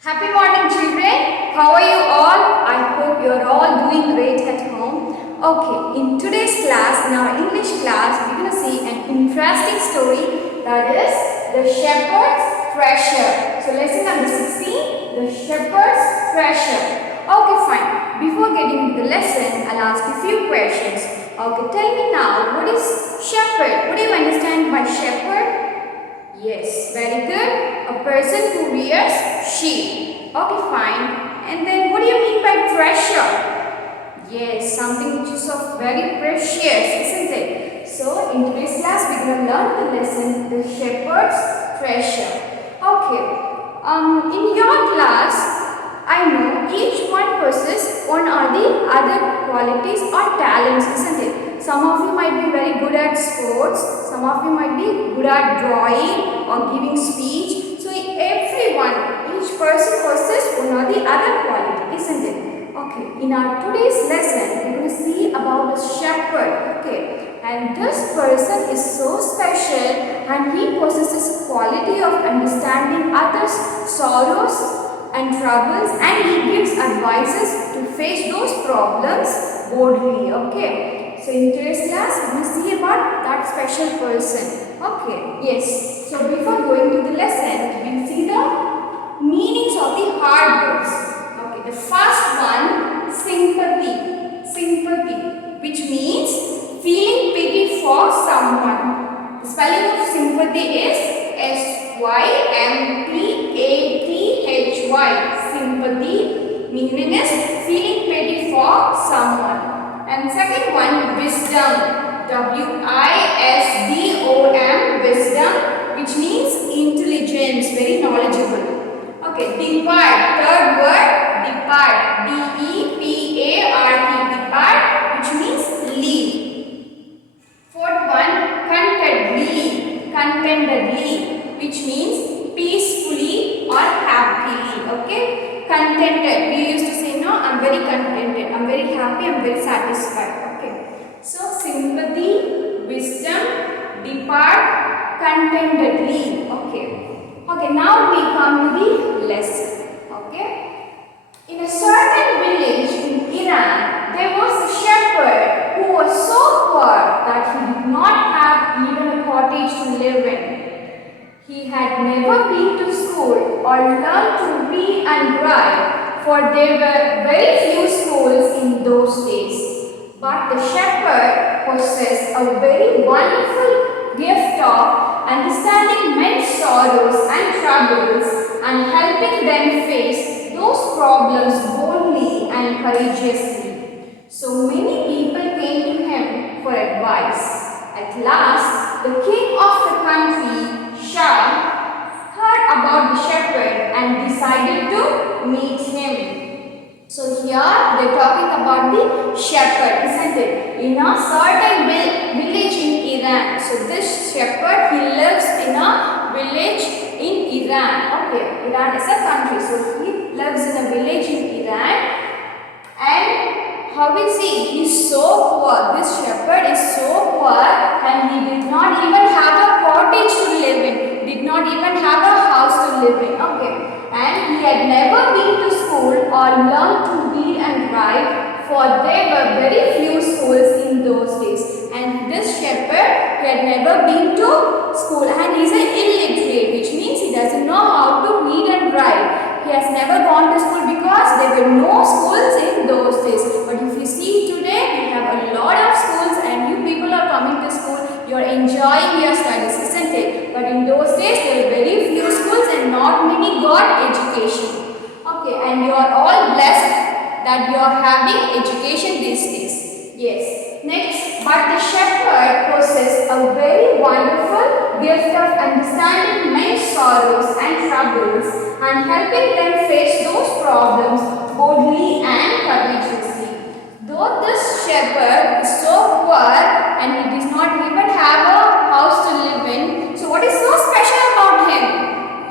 Happy morning, children. How are you all? I hope you are all doing great at home. Okay, in today's class, in our English class, we're going to see an interesting story, that is the shepherd's treasure. So lesson number 16, the shepherd's treasure. Okay, fine. Before getting into the lesson, I'll ask you a few questions. Okay, tell me now, what is shepherd? What do you understand by shepherd? Yes, very good. A person who rears sheep. Okay, fine. And then what do you mean by treasure? Yes, something which is of very precious, isn't it? So, in today's class, we're going to learn the lesson, the shepherd's treasure. Okay. In your class, I know each one possesses one or the other qualities or talents, isn't it? Some of you might be very good at sports, some of you might be good at drawing or giving speech. So everyone, each person possesses one or the other quality, isn't it? Okay, in our today's lesson, we're going to see about the shepherd, okay? And this person is so special and he possesses quality of understanding others' sorrows and troubles, and he gives advices to face those problems boldly, okay? So in today's class, we will see about that special person. Okay, yes. So before going to the lesson, we will see the meanings of the hard words. Okay, the first one, sympathy. Sympathy, which means feeling pity for someone. The spelling of sympathy is sympathy. Sympathy, meaning is feeling pity for someone. And second one, wisdom, wisdom, wisdom, which means intelligence, very knowledgeable. Okay, depart, third word, depart, D-E-P-A-R-T, depart, which means leave. Fourth one, contentedly, which means peacefully or happily, okay. Contented, we used to say, no, I'm very contented, I'm very happy, I'm very satisfied, okay. So, sympathy, wisdom, depart, contentedly, okay. Okay, now we come to the lesson, okay. In a certain village in Iran, there was a shepherd who was so poor that he did not have even a cottage to live in. He had never been to school or learned to read and write, for there were very few schools in those days. But the shepherd possessed a very wonderful gift of understanding men's sorrows and troubles and helping them face those problems boldly and courageously. So many people came to him for advice. At last, the king of the country, Shah, heard about the shepherd and decided to meet him. So here they are talking about the shepherd, isn't it? In a certain village in Iran. So this shepherd, he lives in a village in Iran. Okay, Iran is a country. So he lives in a village in Iran. And how is he? He is so poor. This shepherd is so poor and he did not even have a cottage to live in. Did not even have a house to live in. Okay. And he had never been to school or learned to read and write, for there were very few schools in those days. And this shepherd, he had never been to school and he is an illiterate, which means he doesn't know how to read and write. He has never gone to school because there were no schools in those days. But if you see today, we have a lot of schools and you people are coming to school. You are enjoying your studies, isn't it? But in those days, there were very few schools and not many got education. Okay, and you are all blessed that you are having education these days. Yes. Next, but the shepherd possessed a very wonderful gift of understanding men's sorrows and troubles and helping them face those problems boldly and courageously. Though this shepherd is so poor and he does not even have a house to live in, so what is so special about him?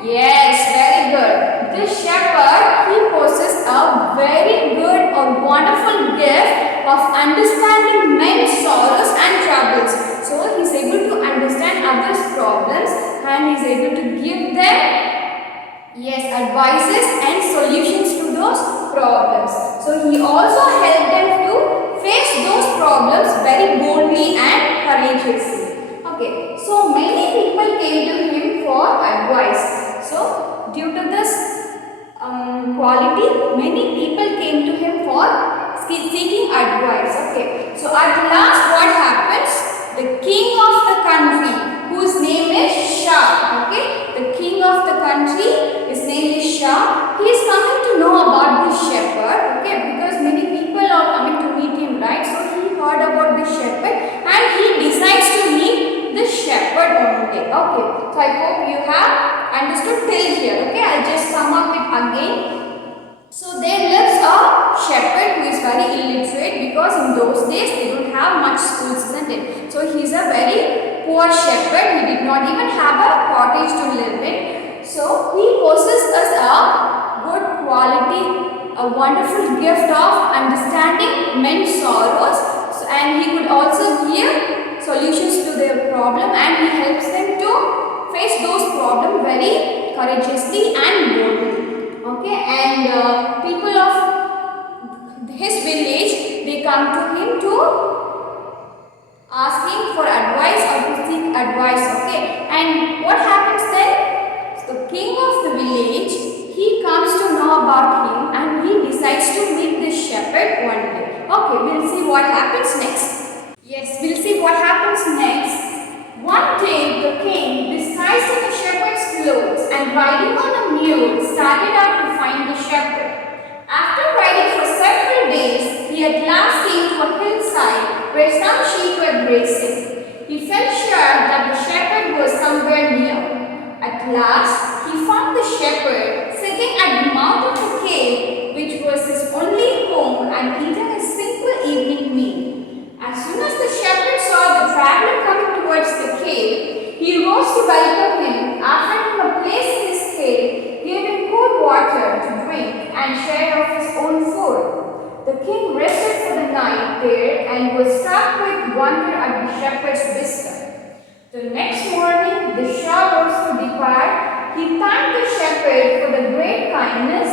Yes, very good. This shepherd, he possesses a very good or wonderful gift of understanding men's sorrows and troubles. So he is able to understand others' problems and he is able to give them, yes, advices and solutions to those problems. So he also helped them to face those problems very boldly and courageously. Okay, so many people came to him for advice. So due to this quality, many people came to him for seeking advice. Okay, so at last what happens? The king of the country, whose name is Shah. Okay, the king of the country, his name is Shah. He is coming to know about this shepherd. Okay, because many people are coming to meet him, right? So he heard about this shepherd and he decides to meet this shepherd one day. Okay, so I hope you have understood till here. Okay, I'll just sum up it again. So there lives a shepherd who is very illiterate, because in those days they don't have much schools, isn't it? So he's a very poor shepherd. He did not even have a cottage to live in. So he possesses a good quality, a wonderful gift of understanding men's sorrows, and he could also give solutions to their problem, and he helps them to face those problems very courageously and boldly. Okay, and people of his village, they come to him to ask him for advice or to seek advice. Okay, and what happens then? So the king of the village, he comes to know about him and he decides to meet this shepherd one day. Okay, we'll see what happens next. Yes, we'll see what happens next. One day, the king, disguised in a shepherd's clothes and riding on a mule, started out to find the shepherd. After riding for several days, he at last came to a hillside where some sheep were grazing. He felt sure that the shepherd was somewhere near. At last, he found the shepherd sitting at the mouth of a cave, which was his only home, and eating a simple evening meal. As soon as the shepherd saw the traveler coming towards the cave, he rose to welcome him, offered him a place in his cave, gave him cool water to drink, and share of his own food. The king rested for the night there and was struck with wonder at the shepherd's wisdom. The next morning, the Shah rose to depart. He thanked the shepherd for the great kindness.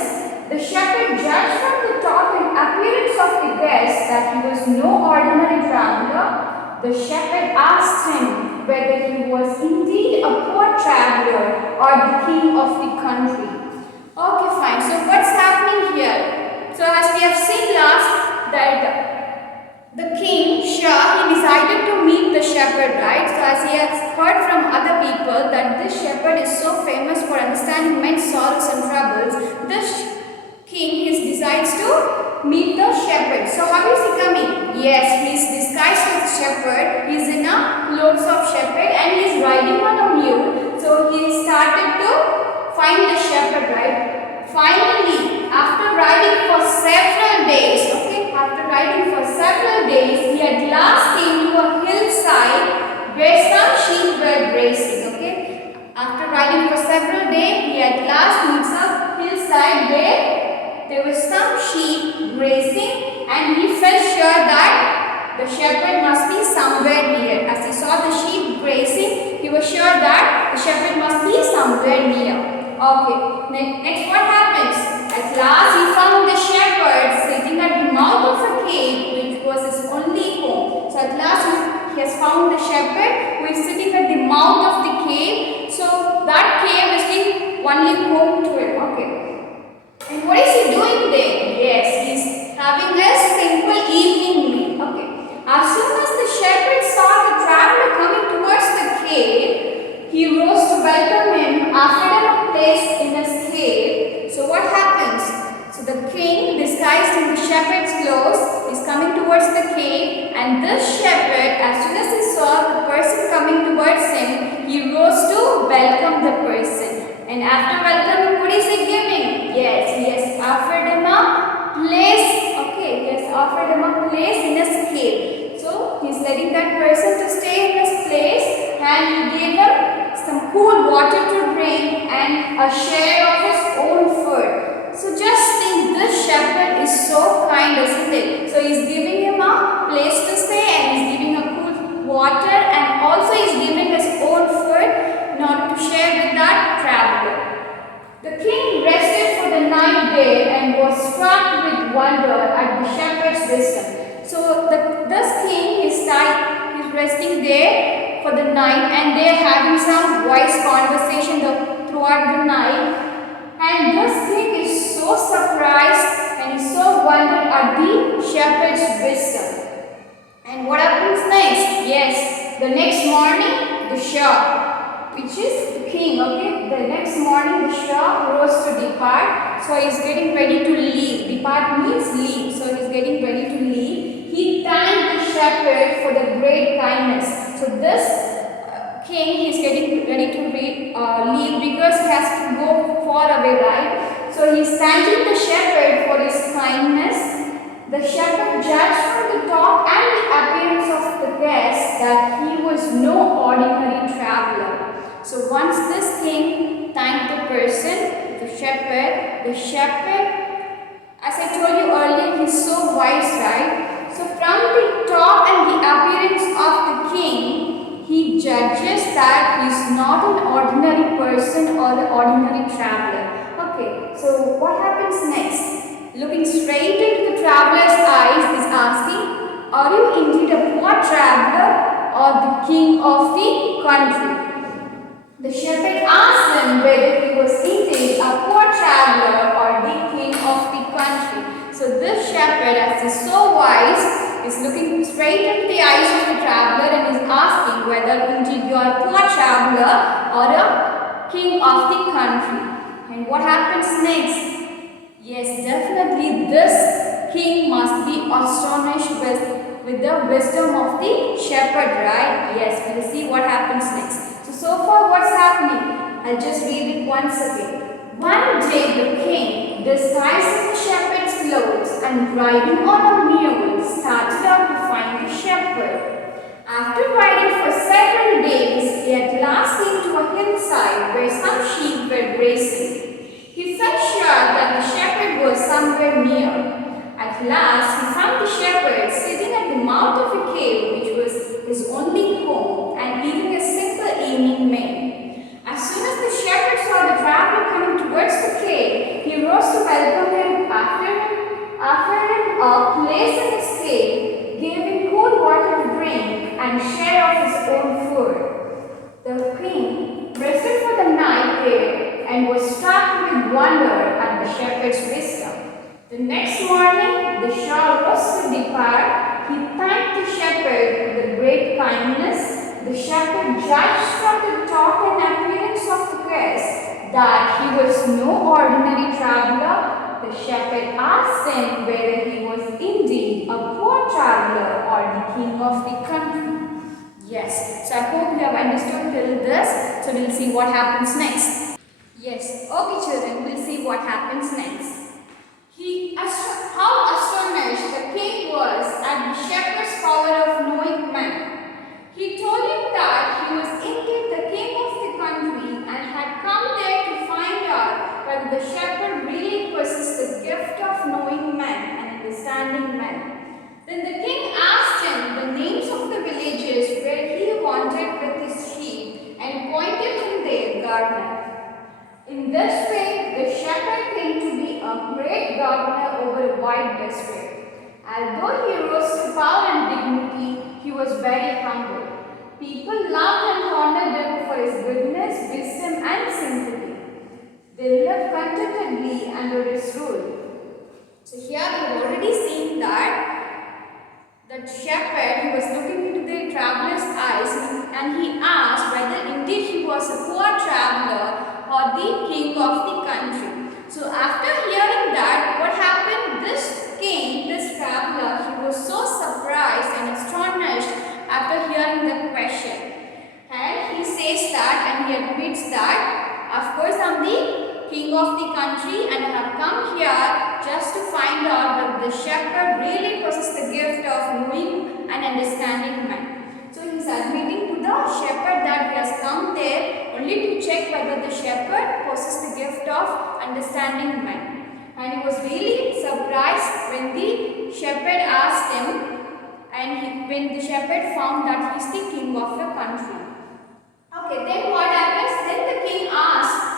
The shepherd judged from the talk and appearance of the guest that he was no ordinary traveler. The shepherd asked him whether he was indeed a poor traveler or the king of the country. Okay, fine. So what's happening here? So as we have seen last, that the king, Shah, he decided to meet the shepherd, right? So as he has heard from other people that this shepherd is so famous for understanding men's sorrows and troubles, this king decides to meet the shepherd. So how is he coming? Yes, he is disguised as a shepherd. He is in a clothes of shepherd and he is riding on a mule. So he started to find the shepherd, right? Finally, after riding for several days, he at last came to a hillside where some sheep were grazing. Okay, after riding for several days, he at last meets a hillside where there were some sheep grazing, and he felt sure that the shepherd must be somewhere near. As he saw the sheep grazing, he was sure that the shepherd must be somewhere near. Okay, next what happens? At last he found the shepherd sitting at the mouth of a cave, which was his only home. So at last he has found the shepherd who is sitting at the mouth of the cave. So that cave is the only home to him. Okay. And what is he doing there? Yes, he is having a simple evening meal. Okay. As soon as the shepherd saw the traveler coming towards the cave, he rose to welcome him, offered him a place in his cave. So what happens? So the king, disguised in the shepherd's clothes, is coming towards the cave, and this shepherd, as soon as he saw the person coming towards him, he rose to welcome the person. And after welcoming, what is he giving? Yes, he has offered him a place. Okay, he has offered him a place in his cave. So he is letting that person to stay in his place, and he gave him some cool water to drink and a share of his own food. So just think, this shepherd is so kind, isn't it? So he is giving him a place to stay, and he is giving a cool water, and also he is giving his own food in order to share with that traveler. The king rested for the night resting there for the night, and they are having some wise conversation throughout the night. And this king is so surprised and is so wondered at the shepherd's wisdom. And what happens next? Yes, the next morning, the Shah, which is the king, okay? The next morning, the Shah rose to depart. So he is getting ready to leave. Depart means leave. So he is getting ready to leave. He thanked the shepherd for the great kindness. So this king is getting ready to leave because he has to go far away, right? So he is thanking the shepherd for his kindness. The shepherd judged from the talk and the appearance of the guest that he was no ordinary traveler. So once this king thanked the person, the shepherd, as I told you earlier, he's so wise, right? So from the talk and the appearance of the king, he judges that he's not an ordinary person or an ordinary traveler. Okay, so what happens next? Looking straight into the traveler's eyes is asking, are you indeed a poor traveler or the king of the country? The shepherd asked him whether he was indeed a poor traveler or the king of the country. So this shepherd, as is so wise, is looking straight into the eyes of the traveler and is asking whether indeed you are a poor traveler or a king of the country. And what happens next? Yes, definitely this king must be astonished with the wisdom of the shepherd, right? Yes, we will see what happens next. So far what's happening? I'll just read it once again. One day the king, disguised in the shepherd's clothes and riding on a mule, started out to find the shepherd. After riding for several days, he at last came to a hillside where some sheep were grazing. He felt sure that the shepherd was somewhere near. At last, he found the shepherd sitting at the mouth of a cave, which was his only home, and eating a simple evening meal. As soon as the shepherd saw the traveler coming towards the cave, he rose to welcome him. After him a place in his cave, gave him cool water to drink and share of his own food. The king rested for the night there and was struck with wonder at the shepherd's wisdom. The next morning, the Shah rose to depart. He thanked the shepherd for the great kindness. The shepherd judged from the talk and appearance of the guest that he was no ordinary traveler. The shepherd asked him whether he was indeed a poor traveler or the king of the country. Yes, so I hope you have understood till this. So we'll see what happens next. Yes, okay children, we'll see what happens next. How astonished the king was at the shepherd's power of knowing men. He told him that he was indeed the king of the country and had come there to find out whether the shepherd really possessed the gift of knowing men and understanding men. Then the king asked him the names of the villages where he wandered with his sheep and pointed him their gardener. In this way, the shepherd came to be a great governor over a wide district. Although he rose to power and dignity, he was very humble. People loved and honored him for his goodness, wisdom, and sympathy. They lived contentedly under his rule. So here we have already seen that shepherd, he was looking into the traveler's eyes and he asked whether indeed he was a poor traveler or the king of the country. So after hearing that, what happened? This king, this traveler, he was so surprised and astonished after hearing the question. And he says that and he admits that, of course, I'm the king of the country and I have come here just to find out that the shepherd really possesses the gift of knowing and understanding men. So he is admitting to the shepherd that he has come there only to check whether the shepherd possesses the gift of understanding men. And he was really surprised when the shepherd asked him and when the shepherd found that he is the king of the country. Okay, then what happens? Then the king asked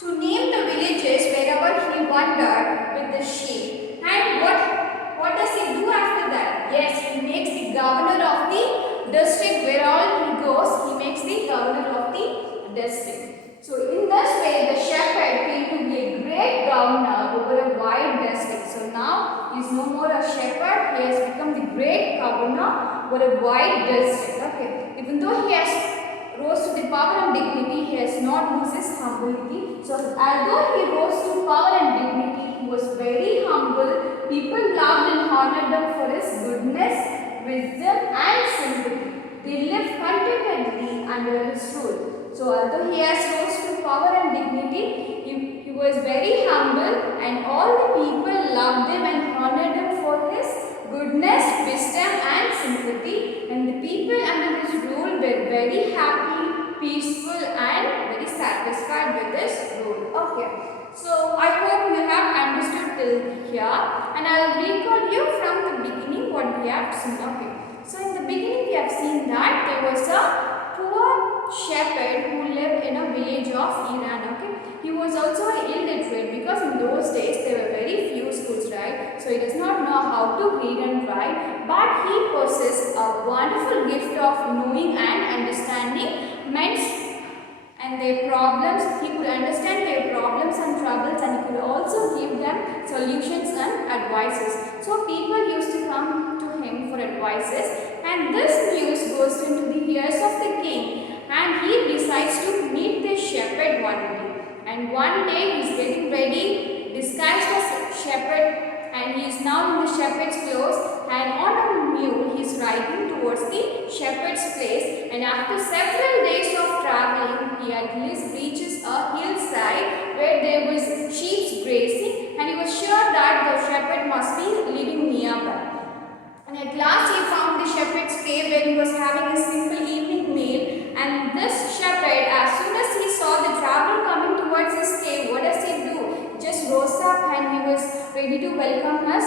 to name the villages wherever he wandered with the sheep. And what does he do after that? Yes, he makes the governor of the district where all he goes, he makes the governor of the district. So in this way, the shepherd came to be a great governor over a wide district. So now he is no more a shepherd, he has become the great governor over a wide district. Okay, even though he has rose to the power and dignity, he has not lost his humility. So although he rose to power and dignity, he was very humble. People loved and honored him for his goodness, wisdom and sympathy. They lived contentedly under his rule. So although he has rose to power and dignity, he was very humble, and all the people loved him and honored him for his goodness, wisdom and sympathy. And the people under his rule were very happy, peaceful and very satisfied with his rule. Okay. So I hope you have understood till here, and I will recall you from the beginning what we have seen. Okay. So in the beginning we have seen that there was a poor shepherd who lived in a village of Iran. Okay. He was also illiterate because in those days there were very few schools, right? So he does not know how to read and write, but he possessed a wonderful gift of knowing and understanding men's and their problems. He could understand their problems and troubles, and he could also give them solutions and advices. So people used to come to him for advices, and this news goes into the ears of the king, and he decides to meet the shepherd one day. And one day he is getting ready, disguised as a shepherd, and he is now in the shepherd's clothes, and on a mule he is riding towards the shepherd's place. And after several days of traveling, he at least reaches a hillside where there was sheep grazing, and he was sure that the shepherd must be living nearby. And at last he found the shepherd's cave where he was having a simple evening meal. And this shepherd, as soon as he saw the traveler coming towards his cave, what does he do? Just rose up and he was ready to welcome his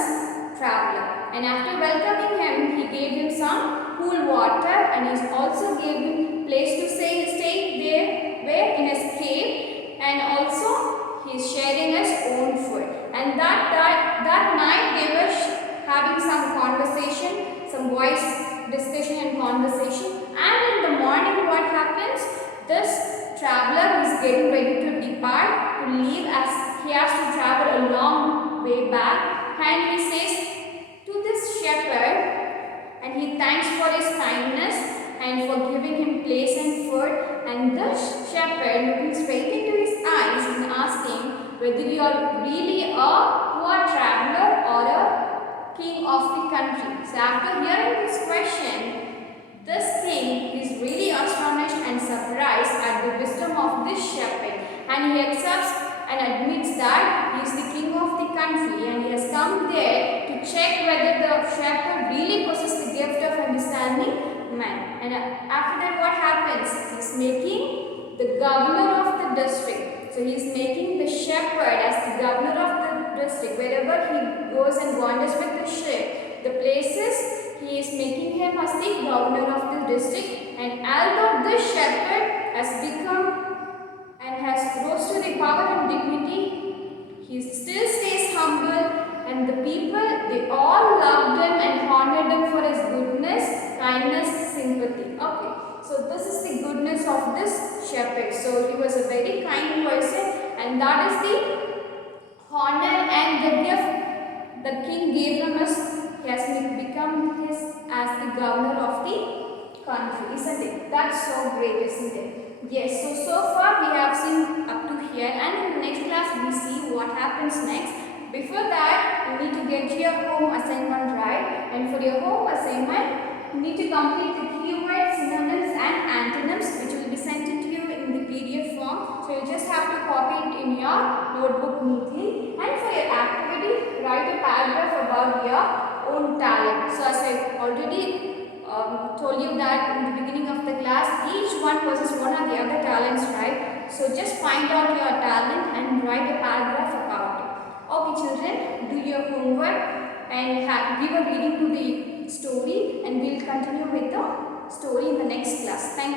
traveler. And after welcoming him, he gave him some cool water, and he also gave him place to stay there where in his cave, and also he is sharing his own food. And that night they were having some conversation, some voice discussion and conversation. And in the morning what happens? This traveler is getting ready to depart, to leave, as he has to travel a long way back, and he says to this shepherd, and he thanks for his kindness and for giving him place and food. And this shepherd, looking straight into his eyes and asking whether you are really a poor traveler or a king of the country. So after hearing this question, this king is really astonished and surprised at the wisdom of this shepherd, and he accepts and admits that he is the king of the country, and he has come there to check whether the shepherd really possesses the gift of understanding man. And after that what happens? He is making the governor of the district. So he is making the shepherd as the governor of the district. Wherever he goes and wanders with the sheep, the places, he is making him as the governor of the district. And although this shepherd has become and has rose to the power and dignity, he still stays humble, and the people, they all loved him and honored him for his goodness, kindness, sympathy. Okay, so this is the goodness of this shepherd. So he was a very kind person, and that is the honor and the gift the king gave him as he has become his as the governor of the country, isn't it? That's so great, isn't it? Yes, so far we have seen up to here, and in the next class we see what happens next. Before that, you need to get your home assignment right, and for your home assignment, you need to complete the keywords, synonyms and antonyms, which will be sent to you in the PDF form. So you just have to copy it in your notebook neatly, and for your activity, write a paragraph about your own talent. So as I already told you that in the beginning of the class, each one possesses one or the other talents, right? So just find out your talent and write a paragraph about it. Okay children, do your homework and give a reading to the story, and we'll continue with the story in the next class. Thank you.